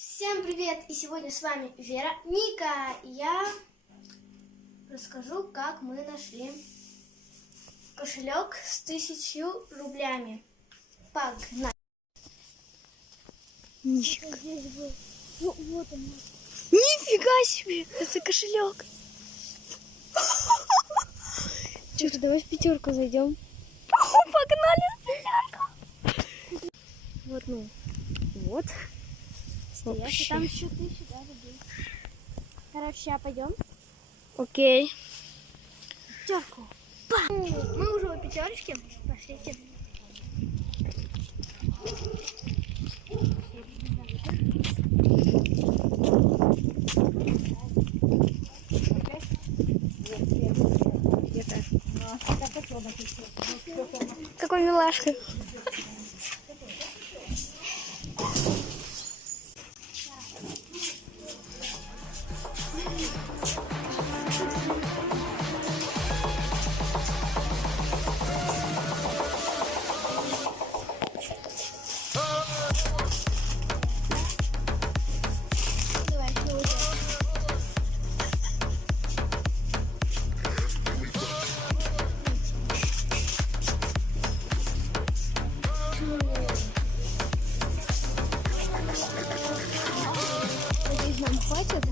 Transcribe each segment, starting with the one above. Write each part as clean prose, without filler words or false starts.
Всем привет! И сегодня с вами Вера, Ника. И я расскажу, как мы нашли кошелек с 1000 рублями. Погнали! Нифига. Здесь был. Ну, вот он. Нифига себе! Это кошелек. Что-то давай в пятерку зайдем. Погнали в пятерку. Вот, ну. Вот. Стоять, там еще 1000, да, рублей. Короче, сейчас пойдем. Окей. Пятерку. Мы уже у пятерочки. Пошлите. Какой милашка. Давай, что у тебя? Надеюсь, нам хватит.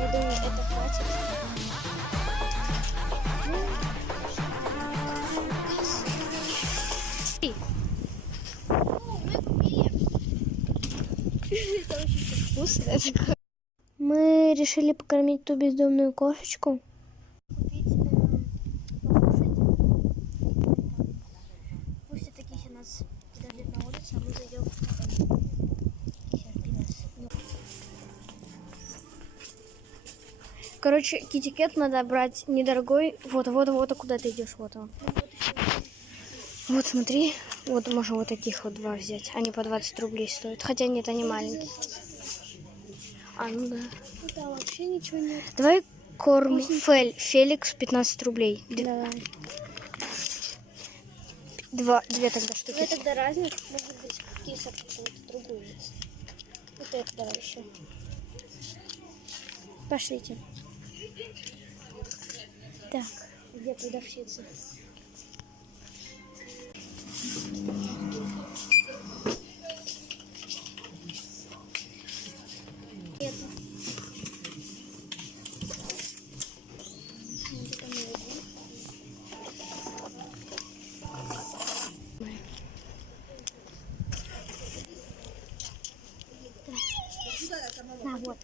Я думаю, это хватит. Мы купили. Это очень Вкусно. Мы решили покормить ту бездомную кошечку. купить, покушать. Пусть все-таки нас подождет на улице, а мы зайдем. Сейчас принес. Короче, китикет надо брать недорогой. Вот, а куда ты идешь? Вот он. Вот, смотри. Вот можно вот таких вот два взять. Они по 20 рублей стоят. Хотя нет, они маленькие. А, ну да. Да, вообще ничего нет. Давай корм Феликс 15 рублей. Давай. Две тогда штуки. Давай тогда разных, может быть, кисок какую-то другую есть. Вот это давай еще. Пошлите. Так. Где продавщица? Это. Вот это молоко. На, вот.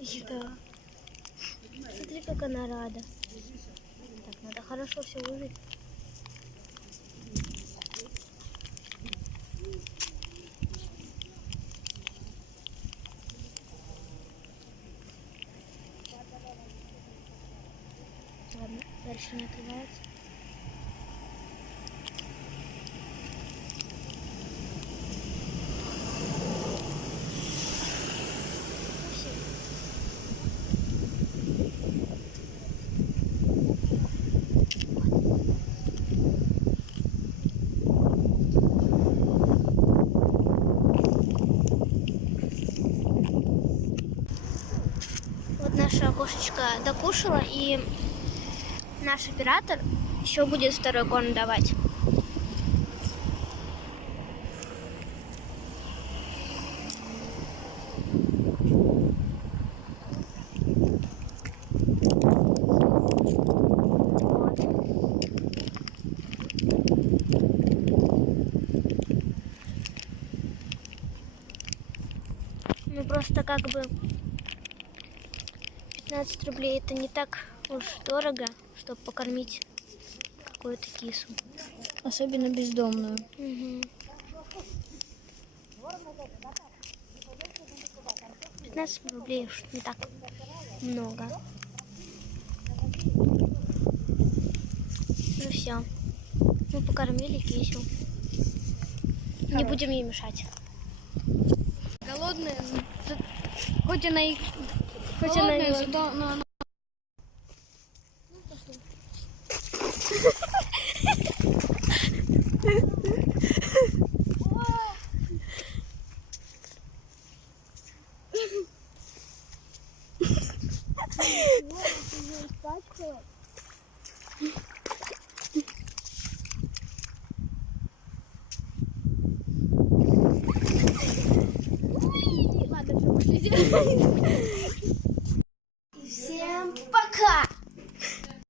Еда. Смотри, как она рада. Так, надо хорошо все выжить. Ладно, дальше не открывается. Вот наша кошечка докушала, и наш оператор еще будет второй корм давать. Ну просто как бы 15 рублей это не так уж дорого, чтобы покормить какую-то кису. Особенно бездомную. Угу. 15 рублей уж не так много. Ну все. Мы покормили кисю. Не будем ей мешать. Голодная, Хоть она и... голодная, зато она... Ладно, все, пошли.